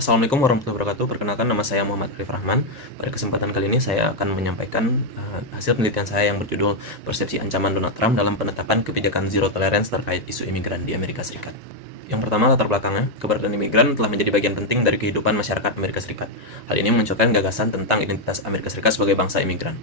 Assalamualaikum warahmatullahi wabarakatuh. Perkenalkan, nama saya Muhammad Arif Rahman. Pada kesempatan kali ini saya akan menyampaikan hasil penelitian saya yang berjudul Persepsi Ancaman Donald Trump dalam Penetapan Kebijakan Zero Tolerance terkait isu imigran di Amerika Serikat. Yang pertama, latar belakangnya, keberadaan imigran telah menjadi bagian penting dari kehidupan masyarakat Amerika Serikat. Hal ini memunculkan gagasan tentang identitas Amerika Serikat sebagai bangsa imigran.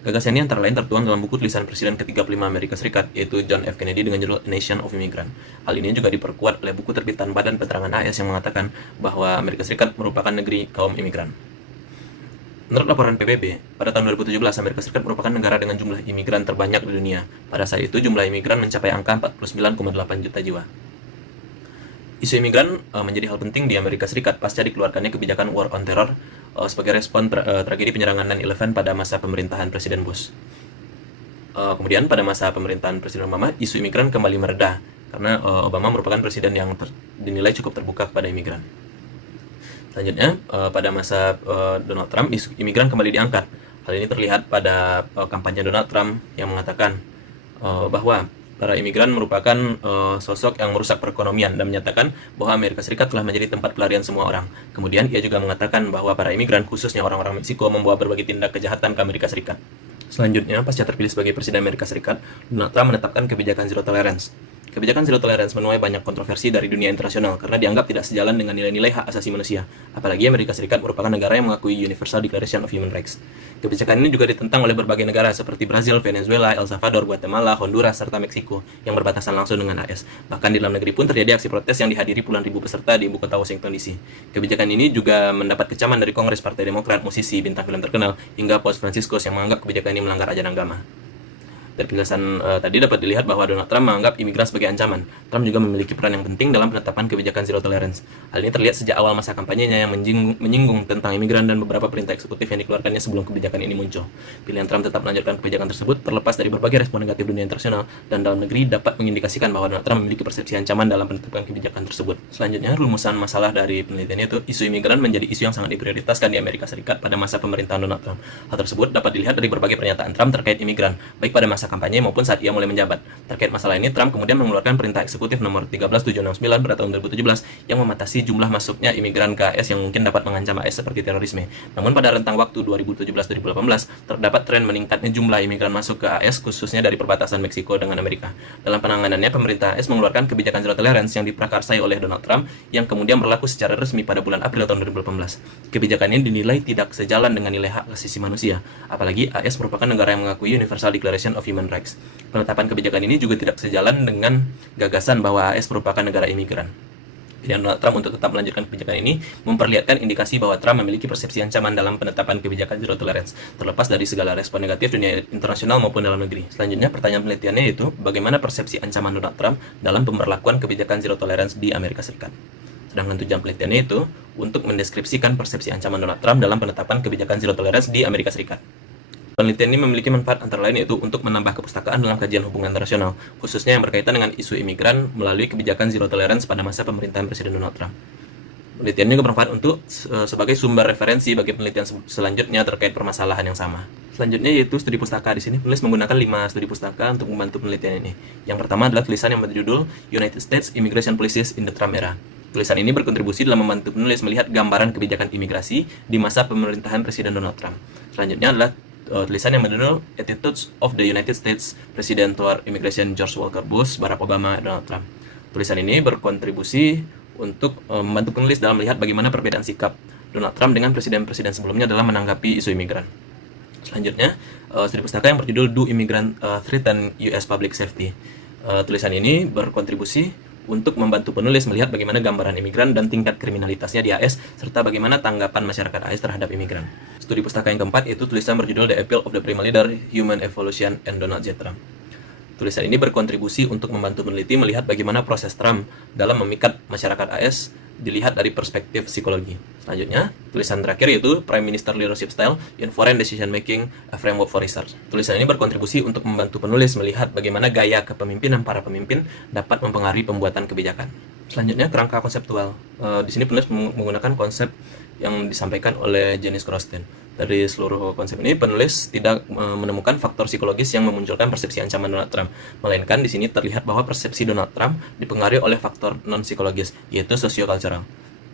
Gagasan ini antara lain tertuang dalam buku tulisan Presiden ke-35 Amerika Serikat, yaitu John F. Kennedy dengan judul A Nation of Immigrant. Hal ini juga diperkuat oleh buku terbitan Badan Penerangan AS yang mengatakan bahwa Amerika Serikat merupakan negeri kaum imigran. Menurut laporan PBB, pada tahun 2017, Amerika Serikat merupakan negara dengan jumlah imigran terbanyak di dunia. Pada saat itu, jumlah imigran mencapai angka 49,8 juta jiwa. Isu imigran menjadi hal penting di Amerika Serikat pasca dikeluarkannya kebijakan War on Terror sebagai respon tragedi penyerangan 9/11 pada masa pemerintahan Presiden Bush. Kemudian pada masa pemerintahan Presiden Obama, isu imigran kembali mereda karena Obama merupakan presiden yang dinilai cukup terbuka kepada imigran. Selanjutnya, pada masa Donald Trump, isu imigran kembali diangkat. Hal ini terlihat pada kampanye Donald Trump yang mengatakan bahwa para imigran merupakan sosok yang merusak perekonomian dan menyatakan bahwa Amerika Serikat telah menjadi tempat pelarian semua orang. Kemudian ia juga mengatakan bahwa para imigran, khususnya orang-orang Meksiko, membawa berbagai tindak kejahatan ke Amerika Serikat. Selanjutnya, pasca terpilih sebagai Presiden Amerika Serikat, Donald Trump menetapkan kebijakan Zero Tolerance. Kebijakan Zero Tolerance menuai banyak kontroversi dari dunia internasional karena dianggap tidak sejalan dengan nilai-nilai hak asasi manusia. Apalagi Amerika Serikat merupakan negara yang mengakui Universal Declaration of Human Rights. Kebijakan ini juga ditentang oleh berbagai negara seperti Brazil, Venezuela, El Salvador, Guatemala, Honduras, serta Meksiko yang berbatasan langsung dengan AS. Bahkan di dalam negeri pun terjadi aksi protes yang dihadiri puluhan ribu peserta di ibu kota Washington DC. Kebijakan ini juga mendapat kecaman dari Kongres Partai Demokrat, musisi, bintang film terkenal, hingga Pope Franciscus yang menganggap kebijakan ini melanggar ajaran agama. Dari penjelasan tadi dapat dilihat bahwa Donald Trump menganggap imigran sebagai ancaman. Trump juga memiliki peran yang penting dalam penetapan kebijakan Zero Tolerance. Hal ini terlihat sejak awal masa kampanyenya yang menyinggung tentang imigran dan beberapa perintah eksekutif yang dikeluarkannya sebelum kebijakan ini muncul. Pilihan Trump tetap melanjutkan kebijakan tersebut terlepas dari berbagai respon negatif dunia internasional dan dalam negeri dapat mengindikasikan bahwa Donald Trump memiliki persepsi ancaman dalam penetapan kebijakan tersebut. Selanjutnya, rumusan masalah dari penelitiannya itu, isu imigran menjadi isu yang sangat diprioritaskan di Amerika Serikat pada masa pemerintahan Donald Trump. Hal tersebut dapat dilihat dari berbagai pernyataan Trump terkait imigran, baik pada masa kampanye maupun saat ia mulai menjabat. Terkait masalah ini, Trump kemudian mengeluarkan perintah eksekutif nomor 13769 pada tahun 2017 yang membatasi jumlah masuknya imigran ke AS yang mungkin dapat mengancam AS seperti terorisme. Namun pada rentang waktu 2017-2018 terdapat tren meningkatnya jumlah imigran masuk ke AS khususnya dari perbatasan Meksiko dengan Amerika. Dalam penanganannya, pemerintah AS mengeluarkan kebijakan Zero Tolerance yang diprakarsai oleh Donald Trump yang kemudian berlaku secara resmi pada bulan April tahun 2018. Kebijakan ini dinilai tidak sejalan dengan nilai hak asasi manusia, apalagi AS merupakan negara yang mengakui Universal Declaration of Human Rights. Penetapan kebijakan ini juga tidak sejalan dengan gagasan bahwa AS merupakan negara imigran. Pilihan Donald Trump untuk tetap melanjutkan kebijakan ini memperlihatkan indikasi bahwa Trump memiliki persepsi ancaman dalam penetapan kebijakan Zero Tolerance, terlepas dari segala respon negatif dunia internasional maupun dalam negeri. Selanjutnya, pertanyaan penelitiannya yaitu, bagaimana persepsi ancaman Donald Trump dalam pemberlakuan kebijakan Zero Tolerance di Amerika Serikat. Sedangkan tujuan penelitiannya itu untuk mendeskripsikan persepsi ancaman Donald Trump dalam penetapan kebijakan Zero Tolerance di Amerika Serikat. Penelitian ini memiliki manfaat antara lain yaitu untuk menambah kepustakaan dalam kajian hubungan internasional, khususnya yang berkaitan dengan isu imigran melalui kebijakan Zero Tolerance pada masa pemerintahan Presiden Donald Trump. Penelitian juga bermanfaat untuk sebagai sumber referensi bagi penelitian selanjutnya terkait permasalahan yang sama. Selanjutnya yaitu studi pustaka. Di sini penulis menggunakan 5 studi pustaka untuk membantu penelitian ini. Yang pertama adalah tulisan yang berjudul United States Immigration Policies in the Trump Era. Tulisan ini berkontribusi dalam membantu penulis melihat gambaran kebijakan imigrasi di masa pemerintahan Presiden Donald Trump. Selanjutnya adalah tulisan yang berjudul Attitudes of the United States President Toward Immigration George Walker Bush, Barack Obama, Donald Trump. Tulisan ini berkontribusi untuk membantu penulis dalam melihat bagaimana perbedaan sikap Donald Trump dengan presiden-presiden sebelumnya dalam menanggapi isu imigran. Selanjutnya, studi pustaka yang berjudul Do Immigrant Threaten US Public Safety. Tulisan ini berkontribusi untuk membantu penulis melihat bagaimana gambaran imigran dan tingkat kriminalitasnya di AS, serta bagaimana tanggapan masyarakat AS terhadap imigran. Studi pustaka yang keempat yaitu tulisan berjudul The Appeal of the Prima Leader, Human Evolution, and Donald J. Trump. Tulisan ini berkontribusi untuk membantu peneliti melihat bagaimana proses Trump dalam memikat masyarakat AS dilihat dari perspektif psikologi. Selanjutnya, tulisan terakhir yaitu Prime Minister Leadership Style in Foreign Decision Making, a Framework for Research. Tulisan ini berkontribusi untuk membantu penulis melihat bagaimana gaya kepemimpinan para pemimpin dapat mempengaruhi pembuatan kebijakan. Selanjutnya, kerangka konseptual. Di sini penulis menggunakan konsep yang disampaikan oleh Janice Grossstein. Dari seluruh konsep ini, penulis tidak menemukan faktor psikologis yang memunculkan persepsi ancaman Donald Trump, melainkan di sini terlihat bahwa persepsi Donald Trump dipengaruhi oleh faktor non-psikologis, yaitu socio-cultural.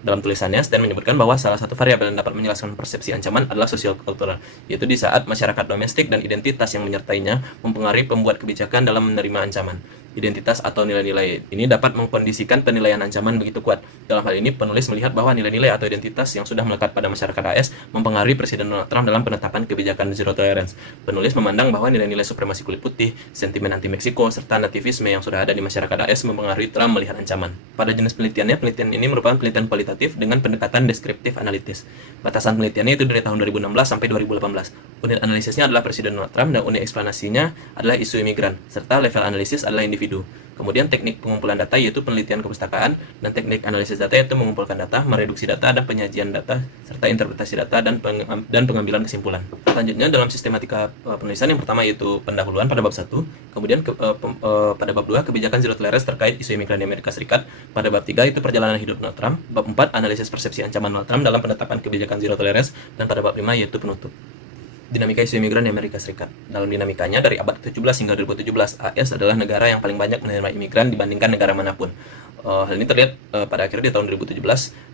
Dalam tulisannya, Stan menyebutkan bahwa salah satu variabel yang dapat menjelaskan persepsi ancaman adalah sosial kultural, yaitu di saat masyarakat domestik dan identitas yang menyertainya mempengaruhi pembuat kebijakan dalam menerima ancaman. Identitas atau nilai-nilai ini dapat mengkondisikan penilaian ancaman begitu kuat. Dalam hal ini, penulis melihat bahwa nilai-nilai atau identitas yang sudah melekat pada masyarakat AS mempengaruhi Presiden Donald Trump dalam penetapan kebijakan zero tolerance. Penulis memandang bahwa nilai-nilai supremasi kulit putih, sentimen anti-Meksiko, serta nativisme yang sudah ada di masyarakat AS mempengaruhi Trump melihat ancaman. Pada jenis penelitiannya, penelitian ini merupakan penelitian kualitatif dengan pendekatan deskriptif analitis. Batasan penelitiannya itu dari tahun 2016 sampai 2018. Unit analisisnya adalah Presiden Donald Trump dan unit eksplanasinya adalah isu imigran, serta level analisis adalah individu. Kemudian teknik pengumpulan data yaitu penelitian kepustakaan, dan teknik analisis data yaitu mengumpulkan data, mereduksi data, dan penyajian data, serta interpretasi data dan pengambilan kesimpulan. Selanjutnya dalam sistematika penulisan, yang pertama yaitu pendahuluan pada bab 1, kemudian pada bab 2 kebijakan zero tolerance terkait isu imigran di Amerika Serikat, pada bab 3 itu perjalanan hidup Donald Trump, bab 4 analisis persepsi ancaman Donald Trump dalam penetapan kebijakan zero tolerance, dan pada bab 5 yaitu penutup. Dinamika isu imigran di Amerika Serikat. Dalam dinamikanya, dari abad ke-17 hingga 2017, AS adalah negara yang paling banyak menerima imigran dibandingkan negara manapun. Hal ini terlihat pada akhirnya di tahun 2017,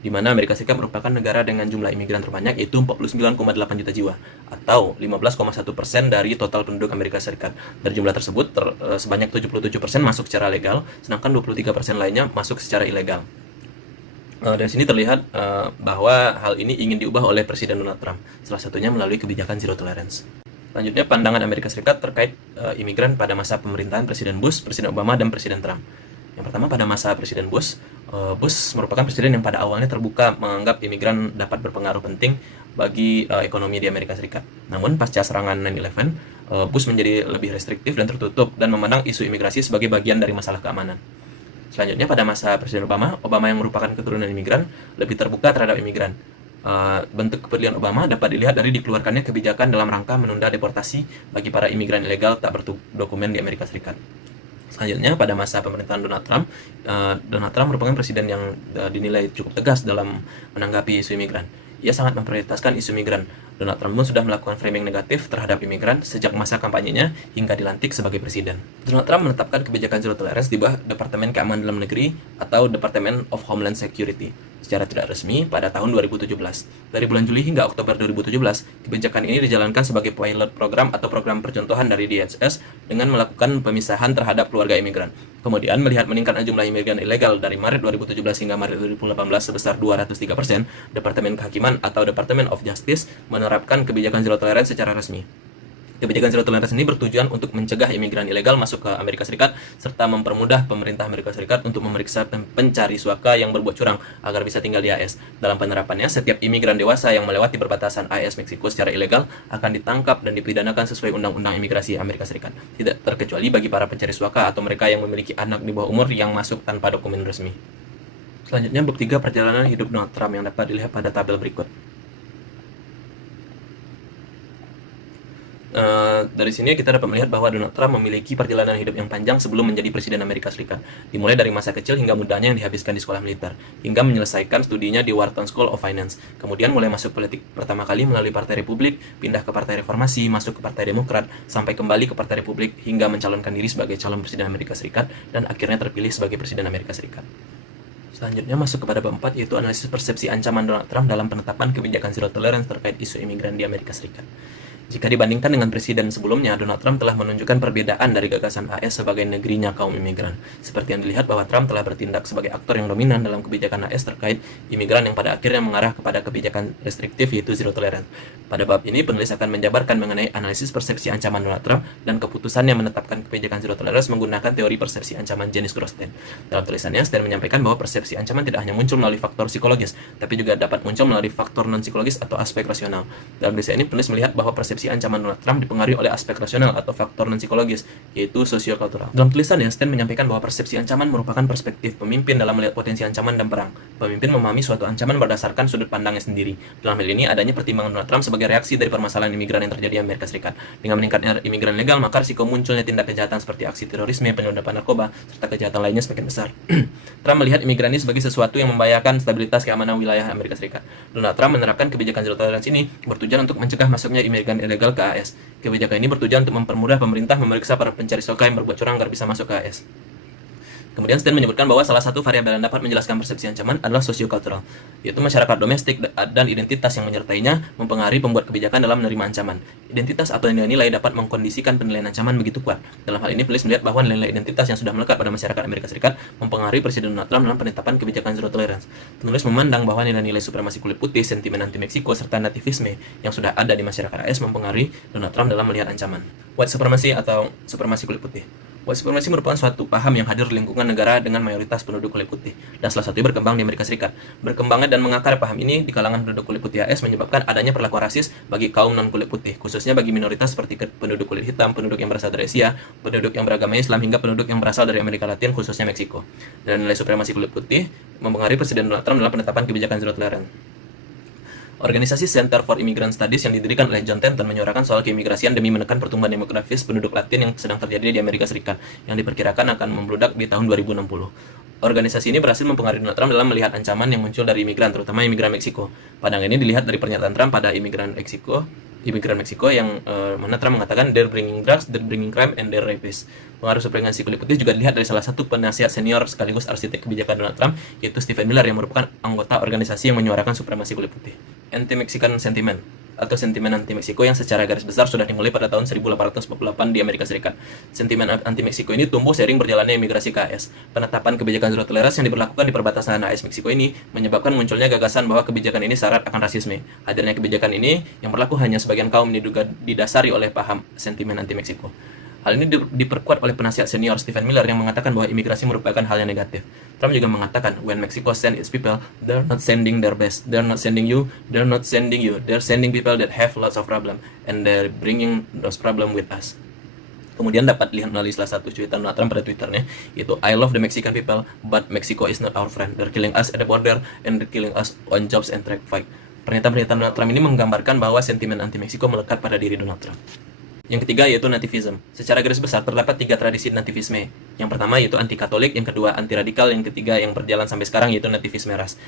di mana Amerika Serikat merupakan negara dengan jumlah imigran terbanyak, yaitu 49,8 juta jiwa, atau 15,1% dari total penduduk Amerika Serikat. Dari jumlah tersebut, sebanyak 77% masuk secara legal, sedangkan 23% lainnya masuk secara ilegal. Dari sini terlihat bahwa hal ini ingin diubah oleh Presiden Donald Trump, salah satunya melalui kebijakan zero tolerance. Selanjutnya, pandangan Amerika Serikat terkait imigran pada masa pemerintahan Presiden Bush, Presiden Obama, dan Presiden Trump. Yang pertama, pada masa Presiden Bush, Bush merupakan presiden yang pada awalnya terbuka menganggap imigran dapat berpengaruh penting bagi ekonomi di Amerika Serikat. Namun, pasca serangan 9/11, Bush menjadi lebih restriktif dan tertutup dan memandang isu imigrasi sebagai bagian dari masalah keamanan. Selanjutnya, pada masa Presiden Obama yang merupakan keturunan imigran, lebih terbuka terhadap imigran. Bentuk kepedulian Obama dapat dilihat dari dikeluarkannya kebijakan dalam rangka menunda deportasi bagi para imigran ilegal tak berdokumen di Amerika Serikat. Selanjutnya, pada masa pemerintahan Donald Trump merupakan presiden yang dinilai cukup tegas dalam menanggapi isu imigran. Ia sangat memprioritaskan isu imigran. Donald Trump pun sudah melakukan framing negatif terhadap imigran sejak masa kampanyenya hingga dilantik sebagai presiden. Donald Trump menetapkan kebijakan zero tolerance di bawah Departemen Keamanan Dalam Negeri atau Department of Homeland Security secara tidak resmi pada tahun 2017. Dari bulan Juli hingga Oktober 2017, kebijakan ini dijalankan sebagai pilot program atau program percontohan dari DHS dengan melakukan pemisahan terhadap keluarga imigran. Kemudian, melihat meningkatnya jumlah imigran ilegal dari Maret 2017 hingga Maret 2018 sebesar 203%, Departemen Kehakiman atau Department of Justice menerapkan kebijakan zero tolerance secara resmi. Kebijakan zero tolerance ini bertujuan untuk mencegah imigran ilegal masuk ke Amerika Serikat serta mempermudah pemerintah Amerika Serikat untuk memeriksa pencari suaka yang berbuat curang agar bisa tinggal di AS. Dalam penerapannya, setiap imigran dewasa yang melewati perbatasan AS Meksiko secara ilegal akan ditangkap dan dipidanakan sesuai Undang-Undang Imigrasi Amerika Serikat, tidak terkecuali bagi para pencari suaka atau mereka yang memiliki anak di bawah umur yang masuk tanpa dokumen resmi. Selanjutnya, bab 3 perjalanan hidup Donald Trump yang dapat dilihat pada tabel berikut. Dari sini kita dapat melihat bahwa Donald Trump memiliki perjalanan hidup yang panjang sebelum menjadi presiden Amerika Serikat, dimulai dari masa kecil hingga mudanya yang dihabiskan di sekolah militer, hingga menyelesaikan studinya di Wharton School of Finance. Kemudian mulai masuk politik pertama kali melalui Partai Republik, pindah ke Partai Reformasi, masuk ke Partai Demokrat, sampai kembali ke Partai Republik hingga mencalonkan diri sebagai calon presiden Amerika Serikat dan akhirnya terpilih sebagai presiden Amerika Serikat. Selanjutnya masuk kepada bab 4, yaitu analisis persepsi ancaman Donald Trump dalam penetapan kebijakan zero tolerance terkait isu imigran di Amerika Serikat. Jika dibandingkan dengan presiden sebelumnya, Donald Trump telah menunjukkan perbedaan dari gagasan AS sebagai negerinya kaum imigran. Seperti yang dilihat bahwa Trump telah bertindak sebagai aktor yang dominan dalam kebijakan AS terkait imigran yang pada akhirnya mengarah kepada kebijakan restriktif yaitu zero tolerance. Pada bab ini, penulis akan menjabarkan mengenai analisis persepsi ancaman Donald Trump dan keputusannya menetapkan kebijakan zero tolerance menggunakan teori persepsi ancaman Janice Grossstein. Dalam tulisannya, Stein menyampaikan bahwa persepsi ancaman tidak hanya muncul melalui faktor psikologis, tapi juga dapat muncul melalui faktor non-psikologis atau aspek rasional. Dalam tulisan ini, penulis melihat bahwa persepsi ancaman Donald Trump dipengaruhi oleh aspek rasional atau faktor non-psikologis, yaitu sosiokultural. Dalam tulisannya, Stein menyampaikan bahwa persepsi ancaman merupakan perspektif pemimpin dalam melihat potensi ancaman dan perang. Pemimpin memahami suatu ancaman berdasarkan sudut pandangnya sendiri. Dalam hal ini, adanya pertimbangan Donald Trump sebagai reaksi dari permasalahan imigran yang terjadi di Amerika Serikat. Dengan meningkatnya imigran legal, maka risiko munculnya tindak kejahatan seperti aksi terorisme, penyelundupan narkoba, serta kejahatan lainnya semakin besar. Trump melihat imigran ini sebagai sesuatu yang membahayakan stabilitas keamanan wilayah Amerika Serikat. Donald Trump menerapkan kebijakan zero tolerance ini bertujuan untuk mencegah masuknya imigran ilegal ke AS. Kebijakan ini bertujuan untuk mempermudah pemerintah memeriksa para pencari suaka yang berbuat curang agar bisa masuk ke AS. Kemudian Stein menyebutkan bahwa salah satu variabel yang dapat menjelaskan persepsi ancaman adalah sosiokultural, yaitu masyarakat domestik dan identitas yang menyertainya mempengaruhi pembuat kebijakan dalam menerima ancaman. Identitas atau nilai-nilai dapat mengkondisikan penilaian ancaman begitu kuat. Dalam hal ini, penulis melihat bahwa nilai identitas yang sudah melekat pada masyarakat Amerika Serikat mempengaruhi Presiden Donald Trump dalam penetapan kebijakan zero tolerance. Penulis memandang bahwa nilai-nilai supremasi kulit putih, sentimen anti-Meksiko, serta nativisme yang sudah ada di masyarakat AS mempengaruhi Donald Trump dalam melihat ancaman. White supremacy atau supremasi kulit putih. White supremacy merupakan suatu paham yang hadir di lingkungan negara dengan mayoritas penduduk kulit putih, dan salah satunya berkembang di Amerika Serikat. Berkembangnya dan mengakar paham ini di kalangan penduduk kulit putih AS menyebabkan adanya perlakuan rasis bagi kaum non-kulit putih, khususnya bagi minoritas seperti penduduk kulit hitam, penduduk yang berasal dari Asia, penduduk yang beragama Islam, hingga penduduk yang berasal dari Amerika Latin, khususnya Meksiko. Dan nilai supremasi kulit putih mempengaruhi Presiden Donald Trump dalam penetapan kebijakan zero tolerance. Organisasi Center for Immigrant Studies yang didirikan oleh John Tenton menyuarakan soal keimigrasian demi menekan pertumbuhan demografis penduduk Latin yang sedang terjadi di Amerika Serikat, yang diperkirakan akan membludak di tahun 2060. Organisasi ini berhasil mempengaruhi Donald Trump dalam melihat ancaman yang muncul dari imigran, terutama imigran Meksiko. Pandangan ini dilihat dari pernyataan Trump pada imigran Meksiko yang mana Trump mengatakan they're bringing drugs, they're bringing crime, and they're rapists. Pengaruh supremasi kulit putih juga dilihat dari salah satu penasihat senior sekaligus arsitek kebijakan Donald Trump, yaitu Stephen Miller, yang merupakan anggota organisasi yang menyuarakan supremasi kulit putih. Anti-Mexican sentiment atau sentimen anti-Meksiko yang secara garis besar sudah dimulai pada tahun 1848 di Amerika Serikat. Sentimen anti-Meksiko ini tumbuh seiring berjalannya imigrasi ke AS. Penetapan kebijakan zero tolerance yang diberlakukan di perbatasan AS Meksiko ini menyebabkan munculnya gagasan bahwa kebijakan ini syarat akan rasisme. Hadirnya kebijakan ini yang berlaku hanya sebagian kaum diduga didasari oleh paham sentimen anti-Meksiko. Hal ini diperkuat oleh penasihat senior Stephen Miller yang mengatakan bahwa imigrasi merupakan hal yang negatif. Trump juga mengatakan, when Mexico send its people, they're not sending their best. They're not sending you, they're not sending you. They're sending people that have lots of problem, and they're bringing those problem with us. Kemudian dapat lihat melalui salah satu cuitan Donald Trump pada Twitternya, yaitu I love the Mexican people, but Mexico is not our friend. They're killing us at the border, and they're killing us on jobs and track fight. Pernyataan-pernyataan Donald Trump ini menggambarkan bahwa sentimen anti-Meksiko melekat pada diri Donald Trump. Yang ketiga yaitu nativism. Secara garis besar terdapat 3 tradisi nativisme. Yang pertama yaitu anti-Katolik, yang kedua anti-radikal, yang ketiga yang berjalan sampai sekarang yaitu nativisme ras.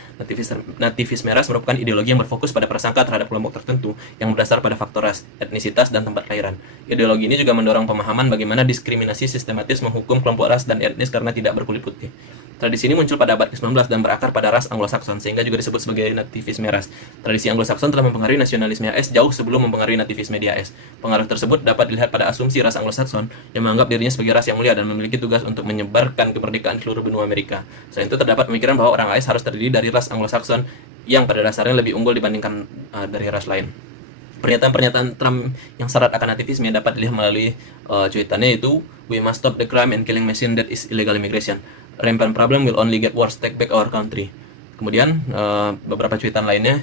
Nativisme ras merupakan ideologi yang berfokus pada prasangka terhadap kelompok tertentu yang berdasar pada faktor ras, etnisitas, dan tempat kelahiran. Ideologi ini juga mendorong pemahaman bagaimana diskriminasi sistematis menghukum kelompok ras dan etnis karena tidak berkulit putih. Tradisi ini muncul pada abad ke-19 dan berakar pada ras Anglo-Saxon, sehingga juga disebut sebagai nativisme ras. Tradisi Anglo-Saxon telah mempengaruhi nasionalisme AS jauh sebelum mempengaruhi nativisme di AS. Pengaruh tersebut dapat dilihat pada asumsi ras Anglo-Saxon yang menganggap dirinya sebagai ras yang mulia dan memiliki tugas untuk menyebarkan kemerdekaan di seluruh benua Amerika. Selain itu terdapat pemikiran bahwa orang AS harus terdiri dari ras Anglo-Saxon yang pada dasarnya lebih unggul dibandingkan dari ras lain. Pernyataan-pernyataan Trump yang syarat akan nativisme dapat dilihat melalui cuitannya, yaitu we must stop the crime and killing machine that is illegal immigration. Rampant problem will only get worse, take back our country. Kemudian beberapa cuitan lainnya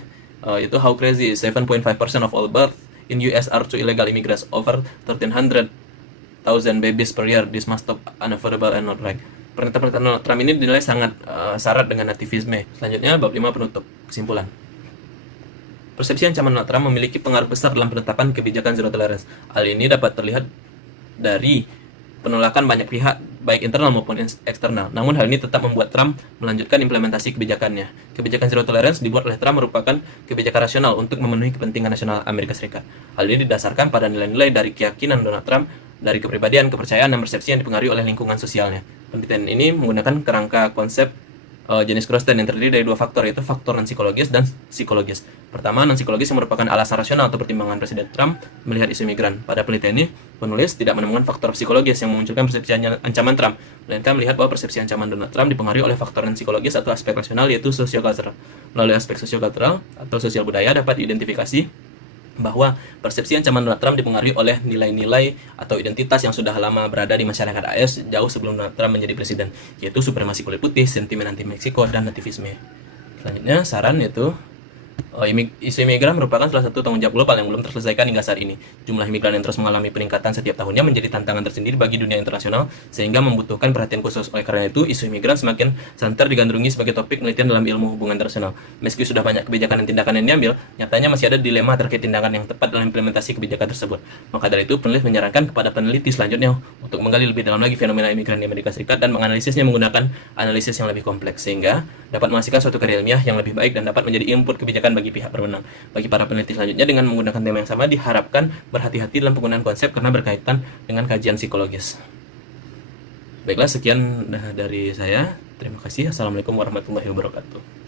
itu how crazy 7.5% of all birth in US are to illegal immigrants, over 1,300,000 babies per year. This must stop, unaffordable and not right. Pernyataan Trump ini dinilai sangat syarat dengan nativisme. Selanjutnya bab 5 penutup. Kesimpulan. Persepsi ancaman Donald Trump memiliki pengaruh besar dalam penetapan kebijakan zero tolerance. Hal ini dapat terlihat dari penolakan banyak pihak, baik internal maupun eksternal. Namun hal ini tetap membuat Trump melanjutkan implementasi kebijakannya. Kebijakan zero tolerance dibuat oleh Trump merupakan kebijakan rasional untuk memenuhi kepentingan nasional Amerika Serikat. Hal ini didasarkan pada nilai-nilai dari keyakinan Donald Trump, dari kepribadian, kepercayaan, dan persepsi yang dipengaruhi oleh lingkungan sosialnya. Penelitian ini menggunakan kerangka konsep jenis Grosten yang terdiri dari 2 faktor, yaitu faktor non-psikologis dan psikologis. Pertama, non-psikologis yang merupakan alasan rasional atau pertimbangan Presiden Trump melihat isu migran. Pada penelitian ini, penulis tidak menemukan faktor psikologis yang memunculkan persepsi ancaman Trump, melainkan melihat bahwa persepsi ancaman Donald Trump dipengaruhi oleh faktor non-psikologis atau aspek rasional, yaitu sosiokultural. Melalui aspek sosiokultural atau sosial budaya dapat diidentifikasi bahwa persepsi ancaman Donald Trump dipengaruhi oleh nilai-nilai atau identitas yang sudah lama berada di masyarakat AS jauh sebelum Donald Trump menjadi presiden, yaitu supremasi kulit putih, sentimen anti-Meksiko, dan nativisme. Selanjutnya, saran yaitu isu imigran merupakan salah satu tanggung jawab global yang belum terselesaikan hingga saat ini. Jumlah imigran yang terus mengalami peningkatan setiap tahunnya menjadi tantangan tersendiri bagi dunia internasional, sehingga membutuhkan perhatian khusus. Oleh karena itu, isu imigran semakin santer digandrungi sebagai topik penelitian dalam ilmu hubungan internasional. Meski sudah banyak kebijakan dan tindakan yang diambil, nyatanya masih ada dilema terkait tindakan yang tepat dalam implementasi kebijakan tersebut. Maka dari itu, penulis menyarankan kepada peneliti selanjutnya untuk menggali lebih dalam lagi fenomena imigran di Amerika Serikat dan menganalisisnya menggunakan analisis yang lebih kompleks, sehingga dapat menghasilkan suatu karya ilmiah yang lebih baik dan dapat menjadi input kebijakan bagi pihak berwenang. Bagi para peneliti selanjutnya dengan menggunakan tema yang sama, diharapkan berhati-hati dalam penggunaan konsep karena berkaitan dengan kajian psikologis. Baiklah, sekian dari saya. Terima kasih. Assalamualaikum warahmatullahi wabarakatuh.